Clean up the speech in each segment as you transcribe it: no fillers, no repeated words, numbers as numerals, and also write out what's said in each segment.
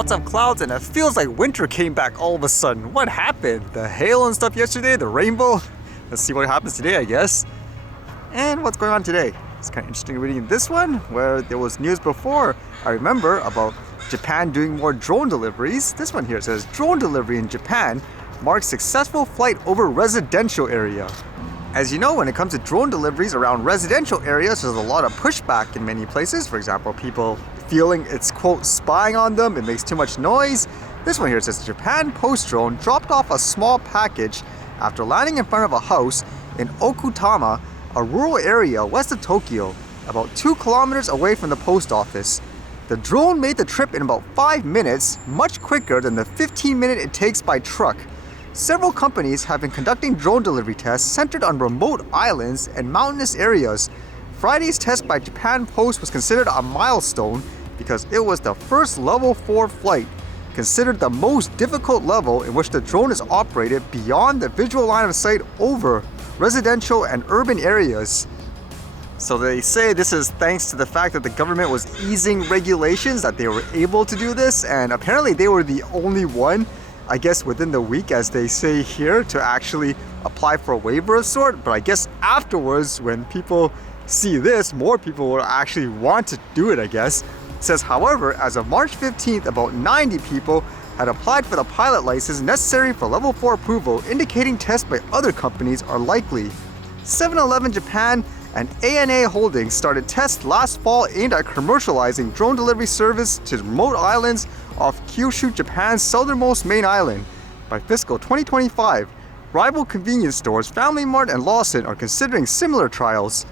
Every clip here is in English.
lots of clouds, and it feels like winter came back all of a sudden. What happened? The hail and stuff yesterday, the rainbow? Let's see what happens today, I guess. And what's going on today? It's kind of interesting reading this one, where there was news before, I remember, about Japan doing more drone deliveries. This one here says, drone delivery in Japan marks successful flight over residential area. As you know, when it comes to drone deliveries around residential areas, there's a lot of pushback in many places. For example, people feeling it's, quote, spying on them, it makes too much noise. This one here says, Japan Post drone dropped off a small package after landing in front of a house in Okutama, a rural area west of Tokyo, about 2 kilometers away from the post office. The drone made the trip in about 5 minutes, much quicker than the 15-minute it takes by truck. Several companies have been conducting drone delivery tests centered on remote islands and mountainous areas. Friday's test by Japan Post was considered a milestone because it was the first level 4 flight, considered the most difficult level in which the drone is operated beyond the visual line of sight over residential and urban areas. So they say this is thanks to the fact that the government was easing regulations that they were able to do this, and apparently they were the only one, I guess within the week, as they say here, to actually apply for a waiver of sort. But I guess afterwards, when people see this, more people will actually want to do it, I guess. It says, however, as of March 15th, about 90 people had applied for the pilot license necessary for level 4 approval, indicating tests by other companies are likely. 7-Eleven Japan and ANA Holdings started tests last fall aimed at commercializing drone delivery service to remote islands off Kyushu, Japan's southernmost main island. By fiscal 2025, rival convenience stores Family Mart and Lawson are considering similar trials.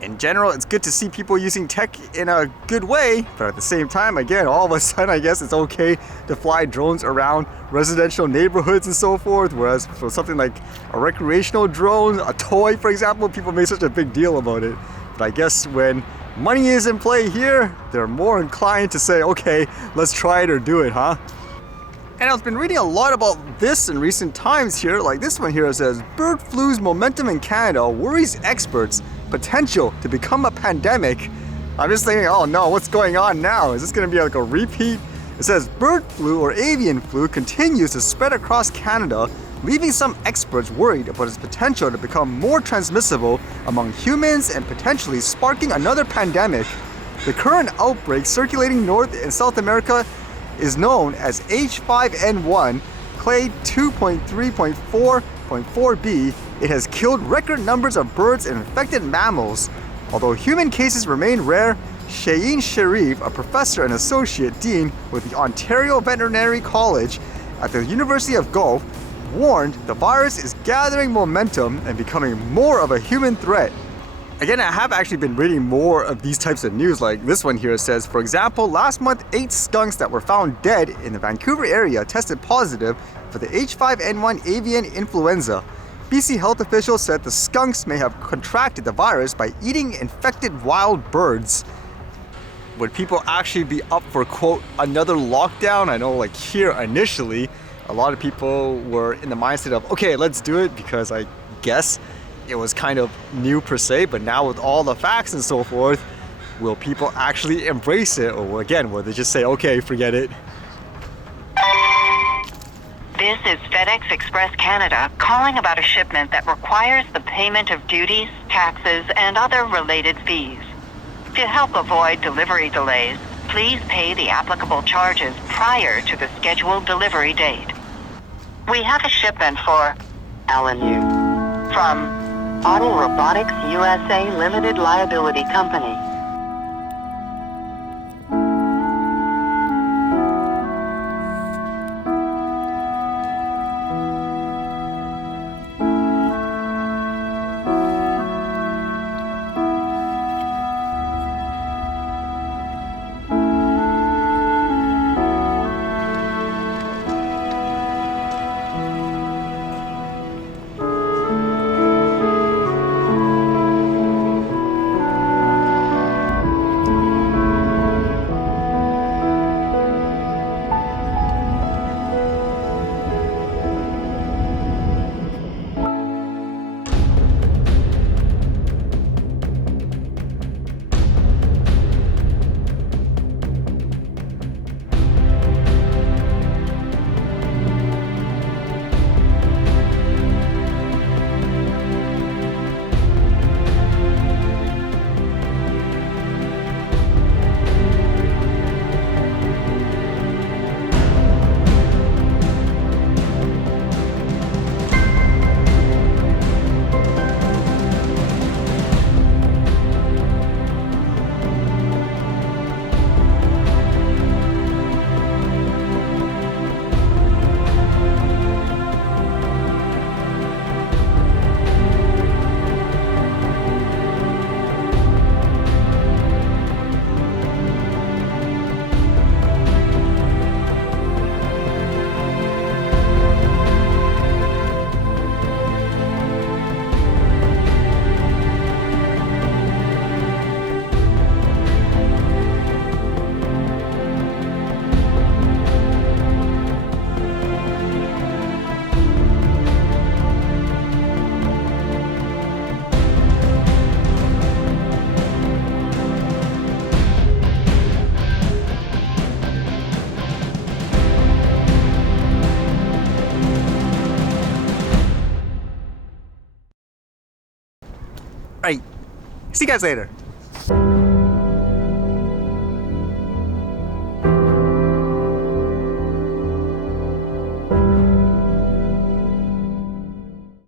In general, it's good to see people using tech in a good way, but at the same time, again, all of a sudden, I guess it's okay to fly drones around residential neighborhoods and so forth, whereas for something like a recreational drone, a toy, for example, people make such a big deal about it. But I guess when money is in play here, they're more inclined to say, okay, let's try it or do it, huh? And I've been reading a lot about this in recent times here, like this one here says, bird flu's momentum in Canada worries experts, potential to become a pandemic. I'm just thinking, oh no, what's going on now? Is this going to be like a repeat? It says, bird flu or avian flu continues to spread across Canada, leaving some experts worried about its potential to become more transmissible among humans and potentially sparking another pandemic. The current outbreak circulating North and South America is known as H5N1 clade 2.3.4.4b. It has killed record numbers of birds and infected mammals. Although human cases remain rare, Shaheen Sharif, a professor and associate dean with the Ontario Veterinary College at the University of Guelph, warned the virus is gathering momentum and becoming more of a human threat. Again, I have actually been reading more of these types of news, like this one here says, for example, last month 8 skunks that were found dead in the Vancouver area tested positive for the H5N1 avian influenza. BC health officials said the skunks may have contracted the virus by eating infected wild birds. Would people actually be up for, quote, another lockdown? I know, like here initially, a lot of people were in the mindset of, okay, let's do it, because I guess it was kind of new per se, but now with all the facts and so forth, will people actually embrace it? Or again, will they just say, okay, forget it? This is FedEx Express Canada calling about a shipment that requires the payment of duties, taxes, and other related fees. To help avoid delivery delays, please pay the applicable charges prior to the scheduled delivery date. We have a shipment for LNU from Auto Robotics USA Limited Liability Company. Right. See you guys later.